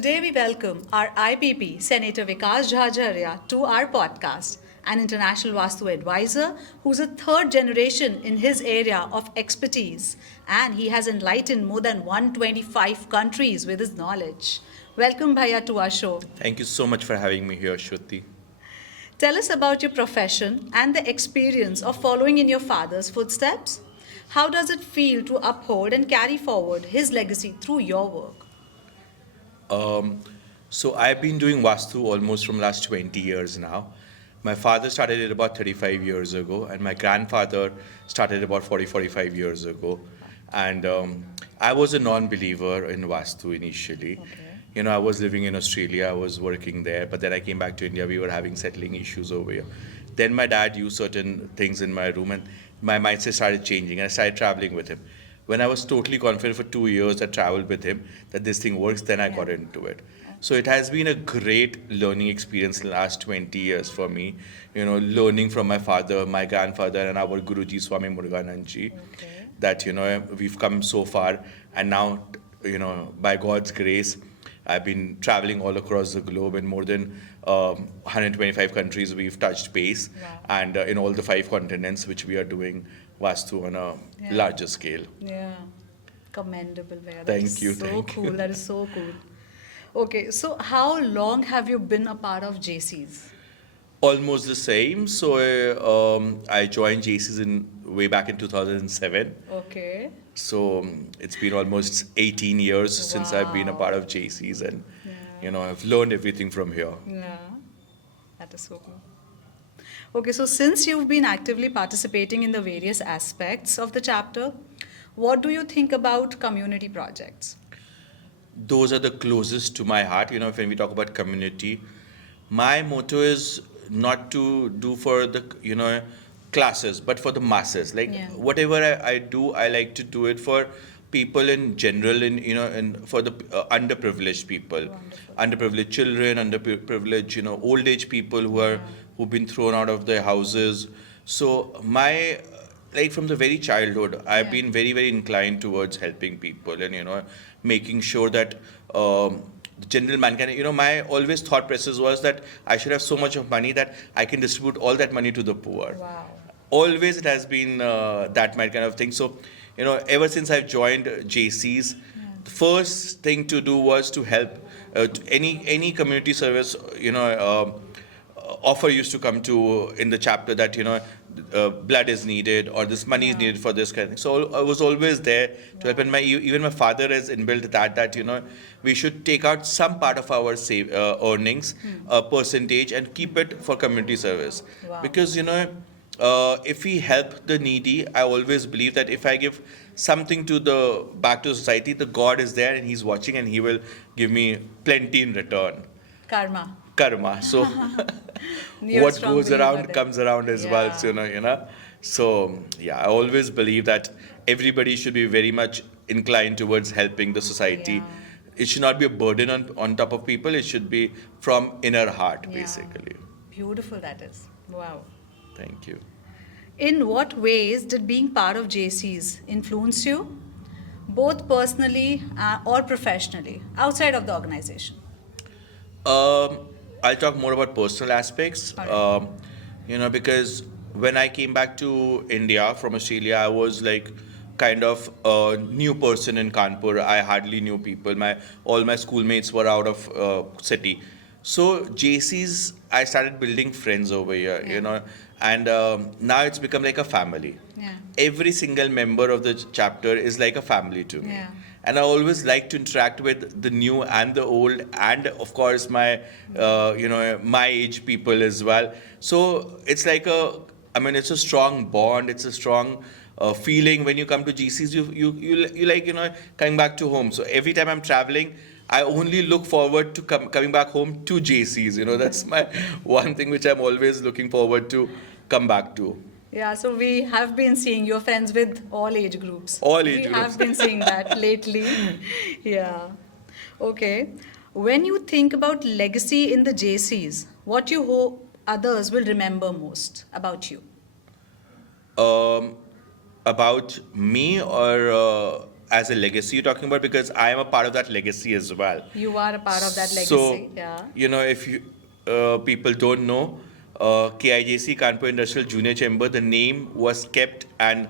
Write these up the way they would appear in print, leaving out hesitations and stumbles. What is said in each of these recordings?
Today we welcome our IPP, Senator Vikas Jhajharia, to our podcast, an international Vastu advisor who's a third generation in his area of expertise, and he has enlightened more than 125 countries with his knowledge. Welcome, Bhaiya, to our show. Thank you so much for having me here, Shruti. Tell us about your profession and the experience of following in your father's footsteps. How does it feel to uphold and carry forward his legacy through your work? So I've been doing Vastu almost from last 20 years now. My father started it about 35 years ago, and my grandfather started about 45 years ago. And I was a non-believer in Vastu initially. Okay. I was living in Australia, I was working there, but then I came back to India, we were having settling issues over here. Then my dad used certain things in my room, and my mindset started changing, and I started traveling with him. When I was totally confident for 2 years, I traveled with him that this thing works, then I got into it. So it has been a great learning experience in the last 20 years for me. Learning from my father, my grandfather, and our Guruji Swami Murugananji, Okay. that we've come so far, and now by God's grace, I've been traveling all across the globe in more than 125 countries. We've touched base, Wow. and in all the 5 continents, which we are doing Vastu on a Yeah. larger scale. Yeah, commendable, Bhaiya. That Thank is you, So thank you. cool. That is so cool. Okay, so how long have you been a part of JCs? Almost the same. So I joined JCs in way back in 2007. Okay. So it's been almost 18 years since I've been a part of JCs, and Yeah. I've learned everything from here. Yeah, that is so cool. Okay, so since you've been actively participating in the various aspects of the chapter, what do you think about community projects? Those are the closest to my heart. When we talk about community, my motto is not to do for the classes, but for the masses. Like Yeah. whatever I do, I like to do it for people in general, and for the underprivileged people, Wonderful. underprivileged children, underprivileged old age people who've been thrown out of their houses. So my like from the very childhood, I've Yeah. been very inclined towards helping people, and making sure that the general man can. My always thought process was that I should have so much of money that I can distribute all that money to the poor. Wow. Always it has been that my kind of thing. So ever since I've joined JCs, the first thing to do was to help any community service. Offer used to come to in the chapter that blood is needed, or this money is Yeah. needed for this kind of thing. So I was always there to help. And even my father has inbuilt that we should take out some part of our earnings, a percentage, and keep it for community service. Wow. Because if we help the needy, I always believe that if I give something to the back to society, the God is there and He's watching, and He will give me plenty in return. Karma. Karma. So You're a what strong goes believer around there. comes around as well. Yeah. So, So yeah, I always believe that everybody should be very much inclined towards helping the society. Yeah. It should not be a burden on top of people. It should be from inner heart, Yeah. basically. Beautiful that is. Wow. Thank you. In what ways did being part of JCs influence you, both personally or professionally, outside of the organization? I'll talk more about personal aspects. All right. Because when I came back to India from Australia, I was like kind of a new person in Kanpur. I hardly knew people. All my schoolmates were out of city. So JCs, I started building friends over here. Yeah. And now it's become like a family. Yeah. Every single member of the chapter is like a family to me. Yeah. And I always like to interact with the new and the old, and of course my my age people as well. So it's like it's a strong bond. It's a strong feeling when you come to GCs. You like coming back to home. So every time I'm traveling, I only look forward to coming back home to JCs. That's my one thing which I'm always looking forward to come back to. Yeah, so we have been seeing you're friends with all age groups. All age We groups. have been seeing that lately. Yeah. Okay. When you think about legacy in the JCs, what you hope others will remember most about you? About me, or as a legacy you're talking about, because I am a part of that legacy as well. You are a part of that legacy. So, Yeah. if you people don't know, KIJC Kanpur Industrial Junior Chamber, the name was kept and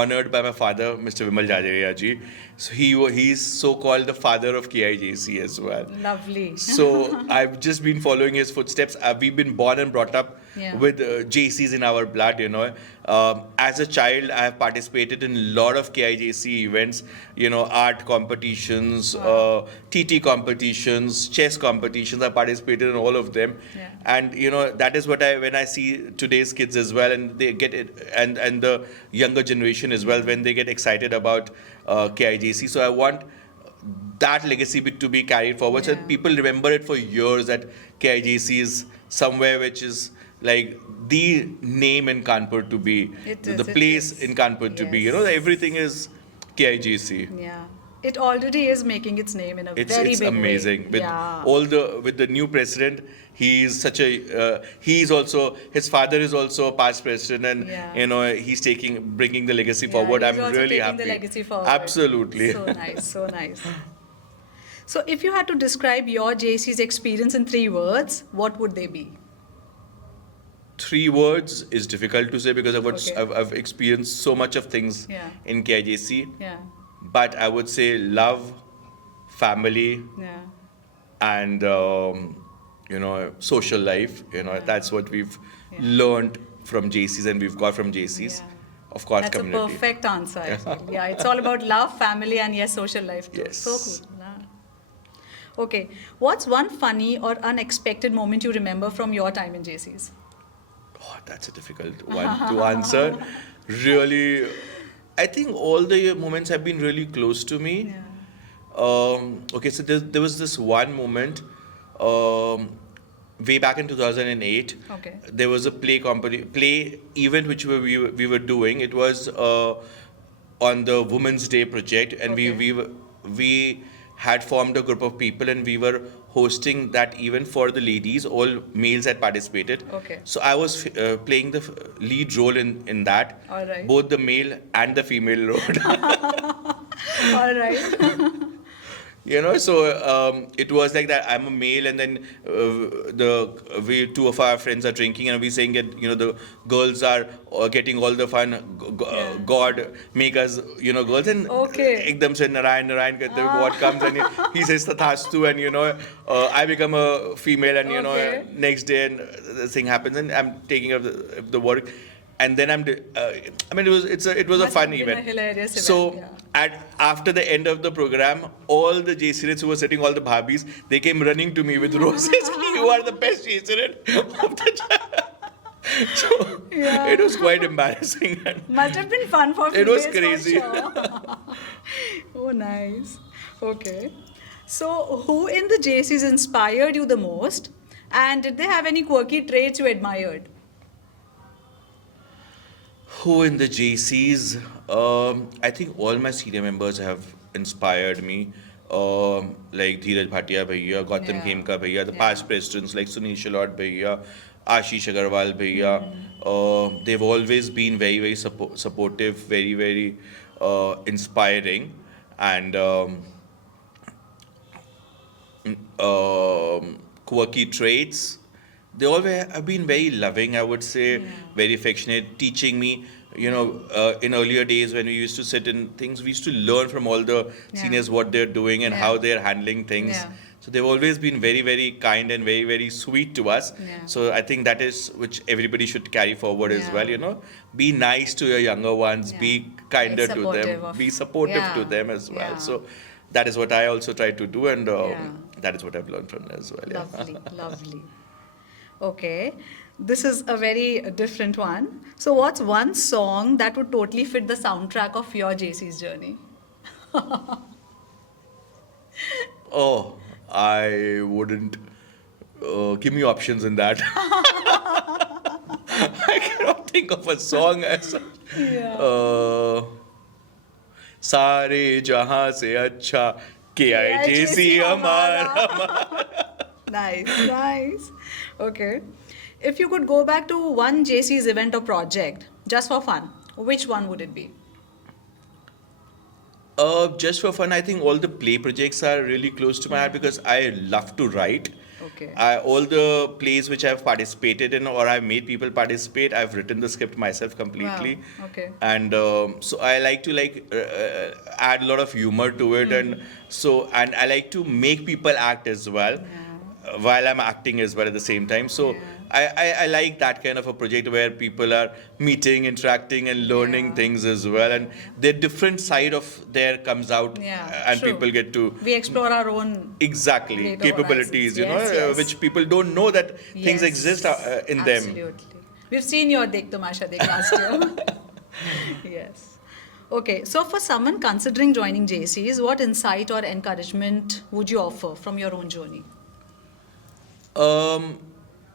honored by my father, Mr. Vimal Jhajharia ji. So he's so-called the father of KIJC as well. Lovely. So I've just been following his footsteps. We've been born and brought up with JCs in our blood, As a child, I have participated in a lot of KIJC events, art competitions, TT competitions, chess competitions. I participated in all of them. Yeah. And, that is what when I see today's kids as well, and they get it, and the younger generation as well, when they get excited about KIJC. So I want that legacy to be carried forward, so that people remember it for years, that KIJC is somewhere which is like the name in Kanpur to be, the place in Kanpur to be. Everything is KIJC. Yeah. It already is making its name in a very big way. It's amazing. With the new president, he's such a his father is also a past president, and he's bringing the legacy forward. He's I'm also really taking happy. the legacy forward. Absolutely. So nice, so nice. So if you had to describe your JC's experience in 3 words, what would they be? 3 words is difficult to say, because I've experienced so much of things in KIJC. Yeah. But I would say love, family, and social life. That's what we've learned from JCs, and we've got from JCs. Yeah. Of course, That's community. a perfect answer, I feel. Yeah, it's all about love, family, and social life too. Yes. So cool. Yeah. Okay, what's one funny or unexpected moment you remember from your time in JCs? Oh, that's a difficult one to answer. Really, I think all the moments have been really close to me. Okay, so there was this one moment way back in 2008. Okay. There was a play event which we were doing. It was on the Women's Day project, and we had formed a group of people, and we were hosting that event for the ladies. All males had participated. Okay. So I was playing the lead role in that. All right. Both the male and the female role. All right. So it was like that. I'm a male, and then we 2 of our friends are drinking, and we're saying that the girls are getting all the fun. God make us girls, and ekdam se Narayan what comes, and he says tathastu, and I become a female, and next day and the thing happens, and I'm taking up the work. And then it was a fun event. A hilarious event. So after the end of the program, all the JCNets who were sitting, all the bhabis, they came running to me with roses. You are the best JCNet of the So it was quite embarrassing. Must have been fun for It was females, crazy. for sure. Oh, nice. Okay. So who in the JCs inspired you the most? And did they have any quirky traits you admired? Who in the JCs? I think all my senior members have inspired me. Like Dheeraj Bhatia Bhaiya, Gautam Khemka Bhaiya, the past presidents like Sunil Shalot Bhaiya, Ashish Agarwal Bhaiya. They've always been very, very supportive, very, very inspiring. And quirky traits. They always have been very loving, I would say, very affectionate, teaching me. In earlier days when we used to sit in things, we used to learn from all the seniors what they're doing and how they're handling things. So they've always been very, very kind and very, very sweet to us. So I think that is which everybody should carry forward as well. Be nice to your younger ones, be kinder to them, be supportive to them as well. So that is what I also try to do, and that is what I've learned from them as well. Lovely, lovely. Okay, this is a very different one. So what's one song that would totally fit the soundtrack of your JC's journey? Oh, I wouldn't. Give me options in that. I cannot think of a song as such. Sare jahan se acha KIJC hamara. Nice, nice. Okay. If you could go back to one JC's event or project, just for fun, which one would it be? Just for fun, I think all the play projects are really close to my heart because I love to write. Okay. All the plays which I've participated in or I've made people participate, I've written the script myself completely. Wow. Okay. And so I like to add a lot of humor to it, and I like to make people act as well while I'm acting as well at the same time. So Yeah. I like that kind of a project where people are meeting, interacting, and learning Yeah. things as well, and their different side of there comes out, Yeah, and true. people get to We explore our own exactly greater capabilities, horizons. Yes, yes. which people don't know that things Yes, exist in them. Absolutely. We've seen your Dekh Tamasha Dekh last year. Yes. Okay, so for someone considering joining JCs, what insight or encouragement would you offer from your own journey?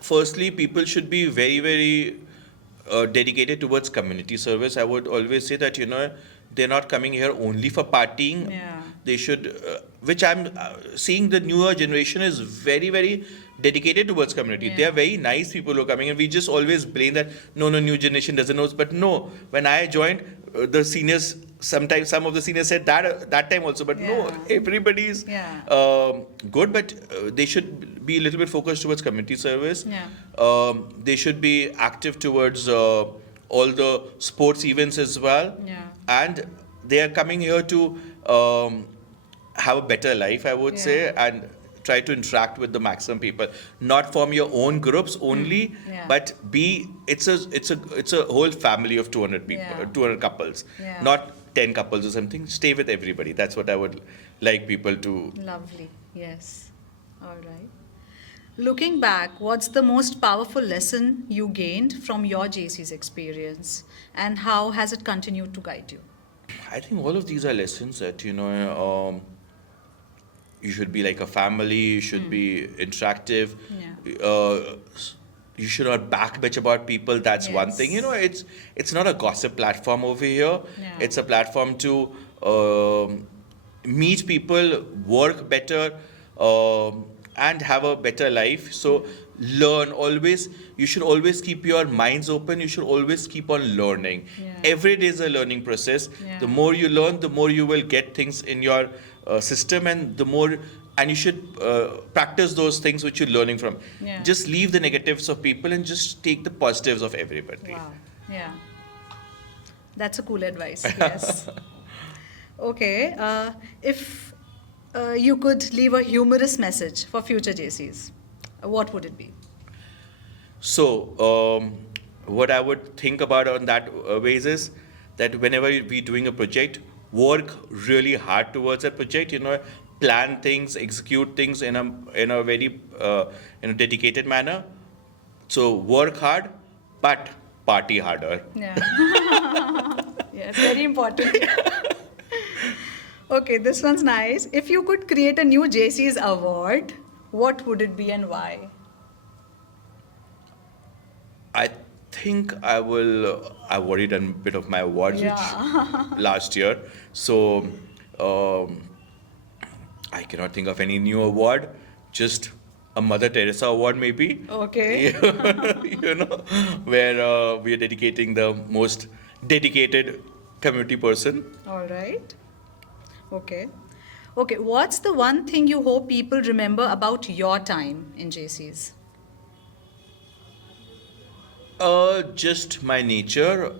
Firstly, people should be very, very dedicated towards community service. I would always say that, they're not coming here only for partying. Yeah. They should, which I'm seeing the newer generation is very, very dedicated towards community. They Yeah. are very nice people who are coming, and we just always blame that, no, new generation doesn't know. But no, when I joined, the seniors, sometimes some of the seniors said that time also, but no, Yeah. everybody's Yeah. good, but they should be a little bit focused towards community service. Yeah. They should be active towards all the sports events as well. Yeah. And they are coming here to have a better life, I would say, Yeah. and try to interact with the maximum people, not from your own groups only, Yeah. but it's a whole family of 200 people, Yeah. 200 couples, Yeah. not 10 couples or something. Stay with everybody. That's what I would like people to. Lovely. Yes. All right. Looking back, what's the most powerful lesson you gained from your JC's experience, and how has it continued to guide you? I think all of these are lessons that you should be like a family. You should be interactive. Yeah. You should not backbitch about people. That's one thing. Yes. It's not a gossip platform over here. Yeah. It's a platform to meet people, work better, and have a better life. So learn always. You should always keep your minds open. You should always keep on learning. Yeah. Every day is a learning process. Yeah. The more you learn, the more you will get things in your system, and you should practice those things which you're learning from. Yeah. Just leave the negatives of people and just take the positives of everybody. Wow. Yeah. That's a cool advice. Yes. Okay. If you could leave a humorous message for future JCs, what would it be? So, what I would think about on that ways is that whenever we're doing a project, work really hard towards that project. Plan things, execute things in a very dedicated manner. So work hard, but party harder. Yeah. Yes, very important. Okay, this one's nice. If you could create a new JC's award, what would it be and why? I think I've already done a bit of my awards last year. So I cannot think of any new award. Just a Mother Teresa award maybe. Okay. Where we are dedicating the most dedicated community person. All right. Okay. Okay, what's the one thing you hope people remember about your time in JC's? Just my nature,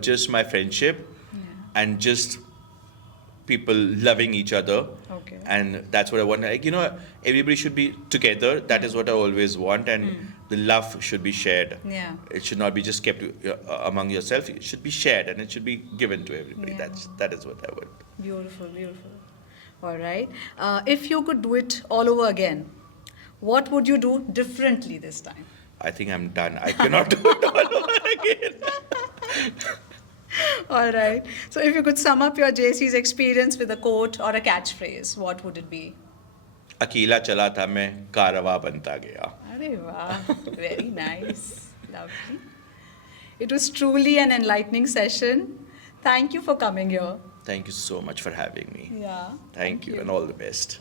just my friendship, and just people loving each other. Okay. And that's what I want. Everybody should be together. That is what I always want. And the love should be shared. Yeah. It should not be just kept among yourself. It should be shared and it should be given to everybody. Yeah. That is what I would. Beautiful, beautiful. All right. If you could do it all over again, what would you do differently this time? I think I'm done. I cannot do it all over again. All right. So if you could sum up your JC's experience with a quote or a catchphrase, what would it be? अकेला चला था मैं कारवां बनता गया. Arey wow, very nice. Lovely. It was truly an enlightening session. Thank you for coming here. Thank you so much for having me. Yeah. Thank you and all the best.